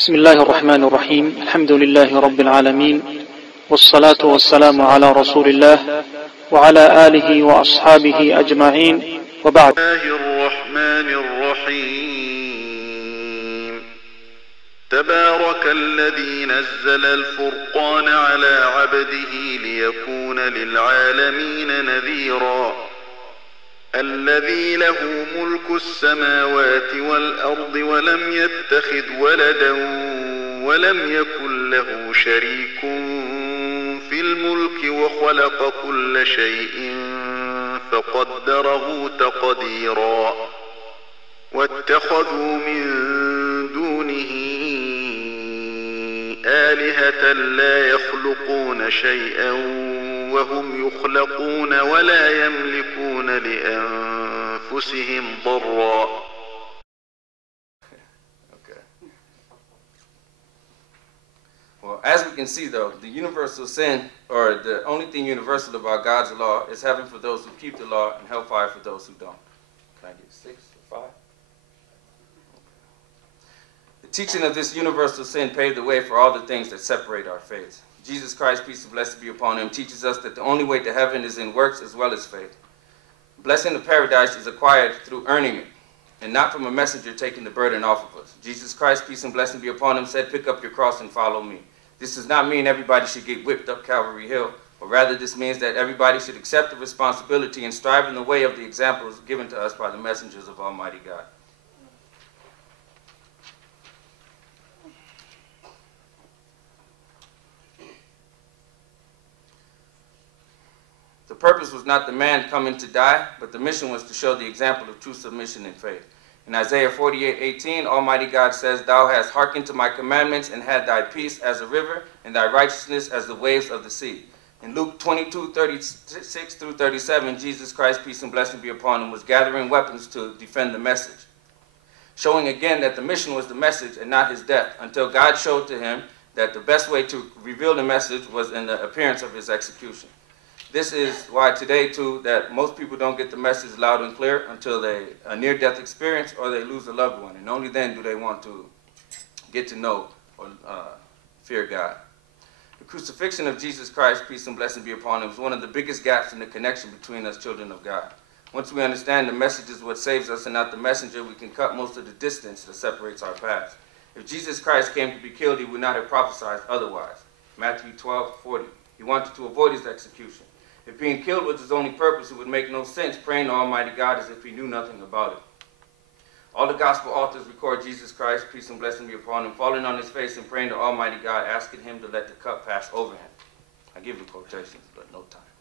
بسم الله الرحمن الرحيم. الحمد لله رب العالمين، والصلاة والسلام على رسول الله وعلى آله وأصحابه أجمعين، وبعد. الله الرحمن الرحيم. تبارك الذي نزل الفرقان على عبده ليكون للعالمين نذيرا. الذي له ملك السماوات والأرض ولم يتخذ ولدا ولم يكن له شريك في الملك وخلق كل شيء فقدره تقديرا. واتخذوا من دونه آلهة لا يخلقون شيئا وهم يخلقون ولا يملكون لأنفسهم ضرا. Well, as we can see, though, the universal sin, or the only thing universal about God's law, is heaven for those who keep the law and hellfire for those who don't. Can I get 6 or 5? The teaching of this universal sin paved the way for all the things that separate our faiths. Jesus Christ, peace and blessing be upon him, teaches us that the only way to heaven is in works as well as faith. Blessing of paradise is acquired through earning it, and not from a messenger taking the burden off of us. Jesus Christ, peace and blessing be upon him, said, "Pick up your cross and follow me." This does not mean everybody should get whipped up Calvary Hill, but rather this means that everybody should accept the responsibility and strive in the way of the examples given to us by the messengers of Almighty God. The purpose was not the man coming to die, but the mission was to show the example of true submission and faith. In Isaiah 48:18, Almighty God says, "Thou hast hearkened to my commandments and had thy peace as a river and thy righteousness as the waves of the sea." In Luke 22:36 through 37, Jesus Christ, peace and blessing be upon him, was gathering weapons to defend the message, showing again that the mission was the message and not his death, until God showed to him that the best way to reveal the message was in the appearance of his execution. This is why today, too, that most people don't get the message loud and clear until a near-death experience or they lose a loved one. And only then do they want to get to know or fear God. The crucifixion of Jesus Christ, peace and blessing be upon him, is one of the biggest gaps in the connection between us children of God. Once we understand the message is what saves us and not the messenger, we can cut most of the distance that separates our paths. If Jesus Christ came to be killed, he would not have prophesied otherwise. Matthew 12:40. He wanted to avoid his execution. If being killed was his only purpose, it would make no sense praying to Almighty God as if he knew nothing about it. All the gospel authors record Jesus Christ, peace and blessing be upon him, falling on his face and praying to Almighty God, asking him to let the cup pass over him. I give you quotations, but no time.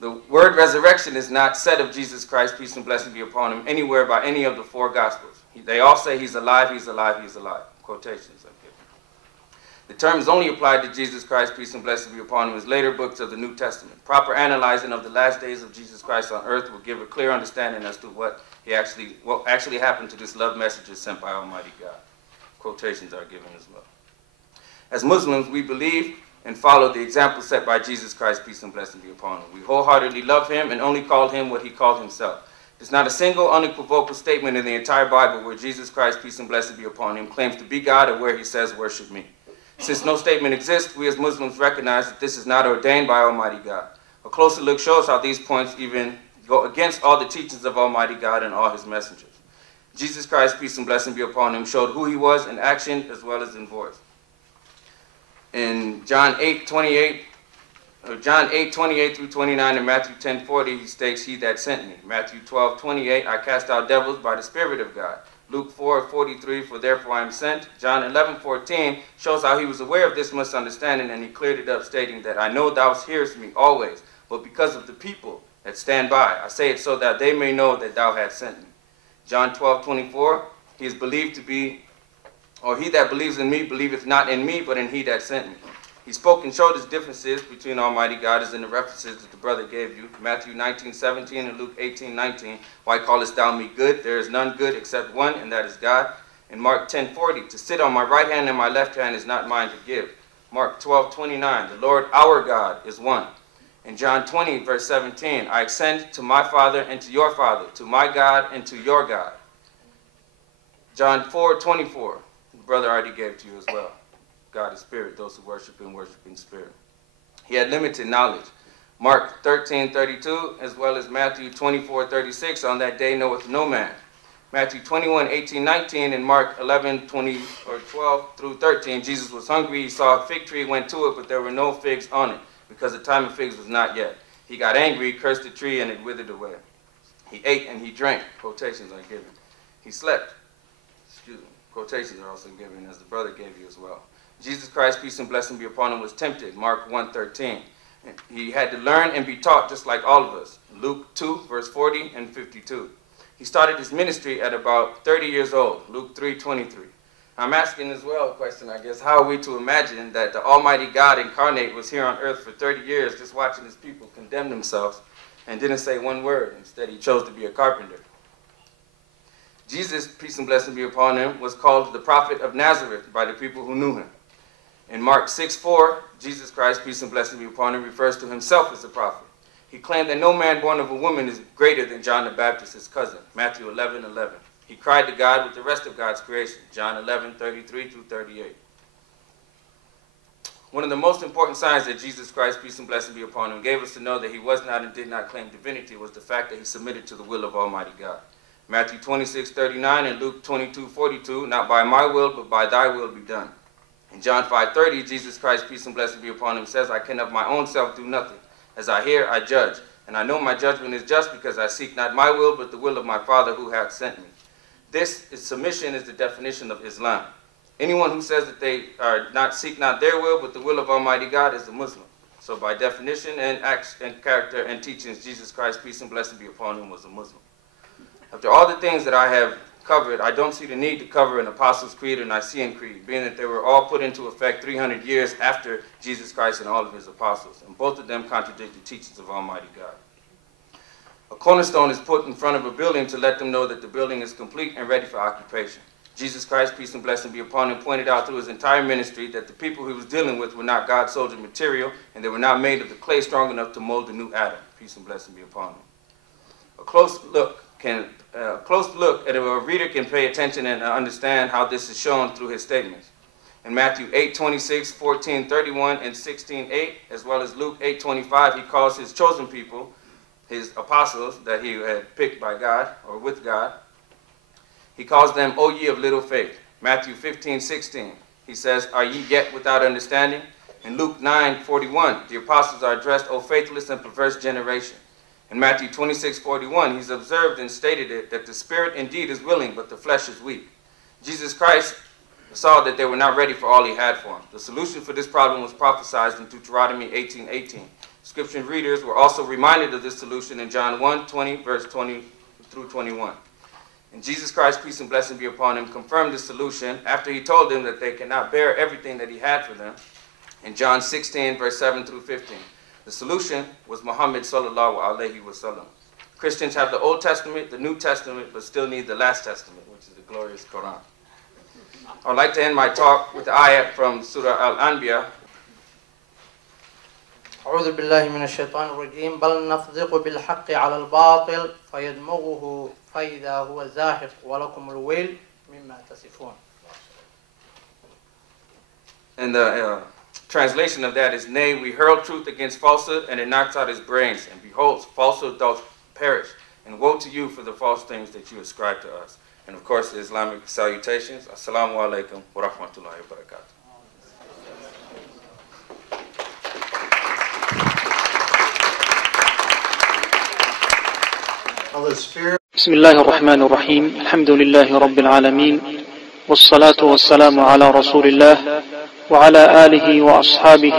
The word resurrection is not said of Jesus Christ, peace and blessing be upon him, anywhere by any of the 4 gospels. They all say he's alive, he's alive, he's alive. Quotations. The term is only applied to Jesus Christ, peace and blessing be upon him, in his later books of the New Testament. Proper analyzing of the last days of Jesus Christ on earth will give a clear understanding as to what actually happened to this love message sent by Almighty God. Quotations are given as well. As Muslims, we believe and follow the example set by Jesus Christ, peace and blessing be upon him. We wholeheartedly love him and only call him what he called himself. There's not a single unequivocal statement in the entire Bible where Jesus Christ, peace and blessing be upon him, claims to be God or where he says, "Worship me." Since no statement exists, we as Muslims recognize that this is not ordained by Almighty God. A closer look shows how these points even go against all the teachings of Almighty God and all his messengers. Jesus Christ, peace and blessing be upon him, showed who he was in action as well as in voice. In John 8:28 through 29 and Matthew 10:40, he states, "He that sent me." Matthew 12:28, "I cast out devils by the Spirit of God." Luke 4:43, "For therefore I am sent." John 11:14 shows how he was aware of this misunderstanding and he cleared it up, stating that, "I know thou hearest me always, but because of the people that stand by, I say it so that they may know that thou hast sent me." John 12:24, "He is believed to be, or he that believes in me believeth not in me, but in he that sent me." He spoke and showed his differences between Almighty God as in the references that the brother gave you. Matthew 19:17 and Luke 18:19. "Why callest thou me good? There is none good except one, and that is God." And Mark 10:40. "To sit on my right hand and my left hand is not mine to give." Mark 12:29. "The Lord our God is one." In John 20, verse 17. "I ascend to my Father and to your Father, to my God and to your God." John 4:24. brother already gave to you as well. God is spirit. Those who worship him worship in spirit. He had limited knowledge. Mark 13:32 as well as Matthew 24:36, on that day knoweth no man. Matthew 21:18-19 and Mark 11:20 or 12 through 13, Jesus was hungry. He saw a fig tree, went to it, but there were no figs on it, because the time of figs was not yet. He got angry, cursed the tree, and it withered away. He ate and he drank. Quotations are given. He slept. Excuse me. Quotations are also given, as the brother gave you as well. Jesus Christ, peace and blessing be upon him, was tempted. Mark 1:13. He had to learn and be taught just like all of us. Luke 2, verse 40 and 52. He started his ministry at about 30 years old. Luke 3:23. I'm asking as well a question, I guess. How are we to imagine that the Almighty God incarnate was here on earth for 30 years just watching his people condemn themselves and didn't say one word? Instead, he chose to be a carpenter. Jesus, peace and blessing be upon him, was called the prophet of Nazareth by the people who knew him. In Mark 6:4, Jesus Christ, peace and blessing be upon him, refers to himself as a prophet. He claimed that no man born of a woman is greater than John the Baptist, his cousin. Matthew 11:11. He cried to God with the rest of God's creation. John 11:33 through 38. One of the most important signs that Jesus Christ, peace and blessing be upon him, gave us to know that he was not and did not claim divinity was the fact that he submitted to the will of Almighty God. Matthew 26:39 and Luke 22:42, not by my will, but by thy will be done. In John 5:30, Jesus Christ, peace and blessing be upon him, says, I can of my own self do nothing. As I hear, I judge. And I know my judgment is just, because I seek not my will, but the will of my Father who hath sent me. This is submission, is the definition of Islam. Anyone who says that they are not seek not their will, but the will of Almighty God, is a Muslim. So by definition and acts and character and teachings, Jesus Christ, peace and blessing be upon him, was a Muslim. After all the things that I have covered, I don't see the need to cover an Apostles' Creed or Nicene Creed, being that they were all put into effect 300 years after Jesus Christ and all of his apostles, and both of them contradict the teachings of Almighty God. A cornerstone is put in front of a building to let them know that the building is complete and ready for occupation. Jesus Christ, peace and blessing be upon him, pointed out through his entire ministry that the people he was dealing with were not God's soldier material, and they were not made of the clay strong enough to mold the new Adam. Peace and blessing be upon him. A close look at a reader can pay attention and understand how this is shown through his statements. In Matthew 8:26, 14:31, and 16:8, as well as Luke 8:25, he calls his chosen people, his apostles that he had picked by God or with God, he calls them, O ye of little faith. Matthew 15:16, he says, Are ye yet without understanding? In Luke 9:41, the apostles are addressed, O faithless and perverse generation. In Matthew 26:41, he's observed and stated it that the spirit indeed is willing, but the flesh is weak. Jesus Christ saw that they were not ready for all he had for them. The solution for this problem was prophesied in Deuteronomy 18:18. Scripture readers were also reminded of this solution in John 1:20, verse 20 through 21. And Jesus Christ, peace and blessing be upon him, confirmed this solution after he told them that they cannot bear everything that he had for them in John 16, verse 7 through 15. The solution was Muhammad sallallahu alaihi wasallam. Christians have the Old Testament, the New Testament, but still need the last Testament, which is the glorious Quran. I would like to end my talk with the ayat from Surah Al-Anbiya. أعوذ بالله من الشيطان الرجيم بل نصدق بالحق على الباطل فيدمغه فإذا هو زاهق ولكم الويل مما تصفون. And the translation of that is, Nay, we hurl truth against falsehood, and it knocks out his brains. And behold, falsehood doth perish. And woe to you for the false things that you ascribe to us. And of course, the Islamic salutations. Assalamu alaikum wa rahmatullahi wa barakatuh. بسم الله الرحمن الرحيم الحمد لله رب العالمين والصلاة والسلام على رسول الله وعلى آله وأصحابه